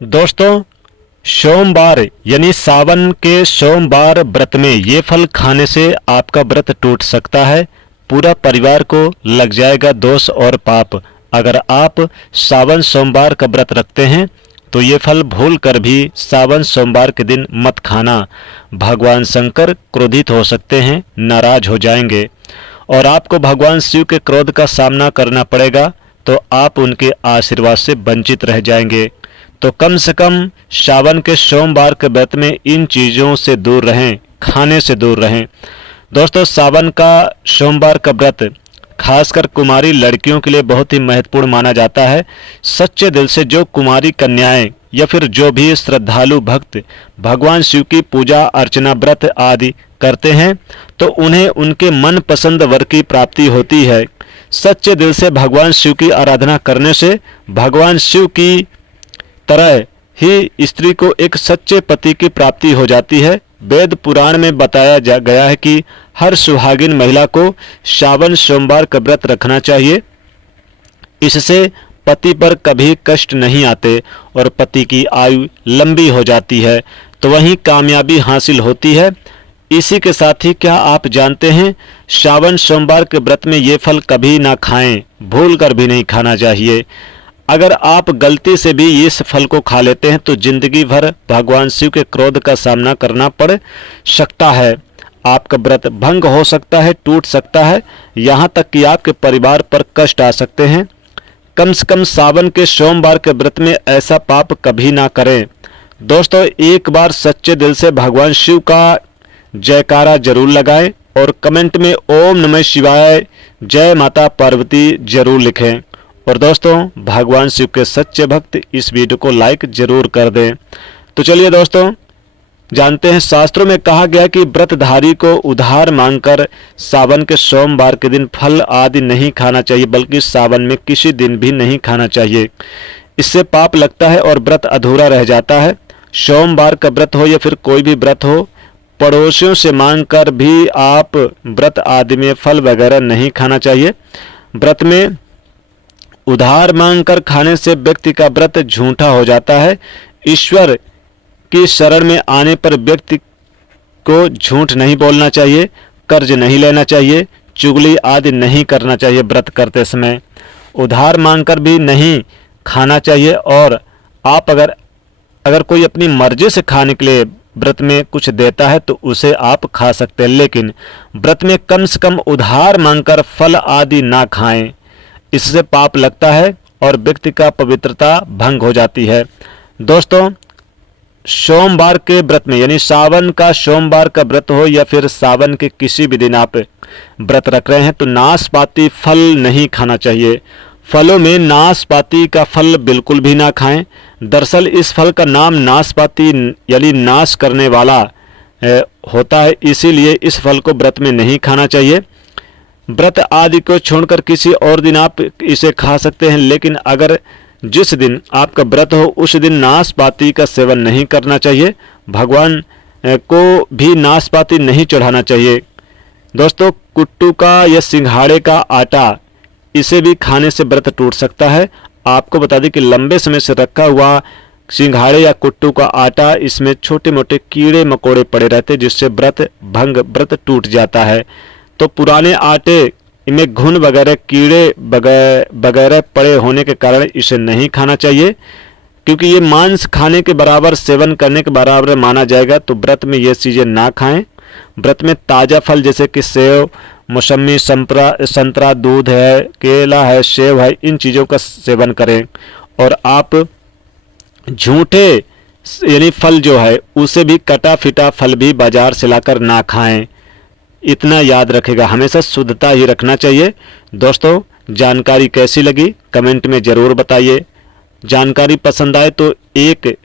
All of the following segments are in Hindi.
दोस्तों, सोमवार यानी सावन के सोमवार व्रत में ये फल खाने से आपका व्रत टूट सकता है। पूरा परिवार को लग जाएगा दोष और पाप। अगर आप सावन सोमवार का व्रत रखते हैं तो ये फल भूल कर भी सावन सोमवार के दिन मत खाना। भगवान शंकर क्रोधित हो सकते हैं, नाराज हो जाएंगे और आपको भगवान शिव के क्रोध का सामना करना पड़ेगा, तो आप उनके आशीर्वाद से वंचित रह जाएंगे। तो कम से कम सावन के सोमवार के व्रत में इन चीज़ों से दूर रहें, खाने से दूर रहें। दोस्तों, सावन का सोमवार का व्रत खासकर कुमारी लड़कियों के लिए बहुत ही महत्वपूर्ण माना जाता है। सच्चे दिल से जो कुमारी कन्याएं या फिर जो भी श्रद्धालु भक्त भगवान शिव की पूजा अर्चना व्रत आदि करते हैं तो उन्हें उनके मनपसंद वर की प्राप्ति होती है। सच्चे दिल से भगवान शिव की आराधना करने से भगवान शिव की तरह ही स्त्री को एक सच्चे पति की प्राप्ति हो जाती है। वेद पुराण में बताया गया है कि हर सुहागिन महिला को सावन सोमवार का व्रत रखना चाहिए। इससे पति पर कभी कष्ट नहीं आते और पति की आयु लंबी हो जाती है, तो वहीं कामयाबी हासिल होती है। इसी के साथ ही क्या आप जानते हैं, सावन सोमवार के व्रत में ये फल कभी ना खाएं, भूल कर भी नहीं खाना चाहिए। अगर आप गलती से भी इस फल को खा लेते हैं तो जिंदगी भर भगवान शिव के क्रोध का सामना करना पड़ सकता है। आपका व्रत भंग हो सकता है, टूट सकता है, यहाँ तक कि आपके परिवार पर कष्ट आ सकते हैं। कम से कम सावन के सोमवार के व्रत में ऐसा पाप कभी ना करें। दोस्तों, एक बार सच्चे दिल से भगवान शिव का जयकारा जरूर लगाएं और कमेंट में ओम नमः शिवाय जय माता पार्वती जरूर लिखें। और दोस्तों, भगवान शिव के सच्चे भक्त इस वीडियो को लाइक जरूर कर दें। तो चलिए दोस्तों, जानते हैं शास्त्रों में कहा गया कि व्रतधारी को उधार मांगकर सावन के सोमवार के दिन फल आदि नहीं खाना चाहिए, बल्कि सावन में किसी दिन भी नहीं खाना चाहिए। इससे पाप लगता है और व्रत अधूरा रह जाता है। सोमवार का व्रत हो या फिर कोई भी व्रत हो, पड़ोसियों से मांगकर भी आप व्रत आदि में फल वगैरह नहीं खाना चाहिए। व्रत में उधार मांगकर खाने से व्यक्ति का व्रत झूठा हो जाता है। ईश्वर की शरण में आने पर व्यक्ति को झूठ नहीं बोलना चाहिए, कर्ज नहीं लेना चाहिए, चुगली आदि नहीं करना चाहिए। व्रत करते समय उधार मांगकर भी नहीं खाना चाहिए। और आप अगर कोई अपनी मर्जी से खाने के लिए व्रत में कुछ देता है तो उसे आप खा सकते हैं, लेकिन व्रत में कम से कम उधार मांगकर फल आदि ना खाएं। इससे पाप लगता है और व्यक्ति का पवित्रता भंग हो जाती है। दोस्तों, सोमवार के व्रत में यानी सावन का सोमवार का व्रत हो या फिर सावन के किसी भी दिन आप व्रत रख रहे हैं तो नाशपाती फल नहीं खाना चाहिए। फलों में नाशपाती का फल बिल्कुल भी ना खाएं। दरअसल इस फल का नाम नाशपाती यानी नाश करने वाला होता है, इसीलिए इस फल को व्रत में नहीं खाना चाहिए। व्रत आदि को छोड़कर किसी और दिन आप इसे खा सकते हैं, लेकिन अगर जिस दिन आपका व्रत हो उस दिन नाशपाती का सेवन नहीं करना चाहिए। भगवान को भी नाशपाती नहीं चढ़ाना चाहिए। दोस्तों, कुट्टू का या सिंघाड़े का आटा, इसे भी खाने से व्रत टूट सकता है। आपको बता दें कि लंबे समय से रखा हुआ सिंघाड़े या कुट्टू का आटा, इसमें छोटे मोटे कीड़े मकोड़े पड़े रहते हैं, जिससे व्रत टूट जाता है। तो पुराने आटे में घुन वगैरह कीड़े वगैरह पड़े होने के कारण इसे नहीं खाना चाहिए, क्योंकि ये मांस खाने के बराबर, सेवन करने के बराबर माना जाएगा। तो व्रत में ये चीज़ें ना खाएं। व्रत में ताज़ा फल जैसे कि सेव, मौसमी, संतरा, दूध है, केला है, सेब है, इन चीज़ों का सेवन करें। और आप झूठे यानी फल जो है उसे भी कटा फिटा फल भी बाजार से लाकर ना खाएं। इतना याद रखेगा, हमेशा शुद्धता ही रखना चाहिए। दोस्तों, जानकारी कैसी लगी कमेंट में ज़रूर बताइए। जानकारी पसंद आए तो एक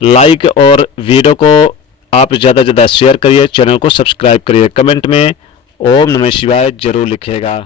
लाइक और वीडियो को आप ज़्यादा से ज़्यादा शेयर करिए, चैनल को सब्सक्राइब करिए। कमेंट में ओम नमः शिवाय जरूर लिखिएगा।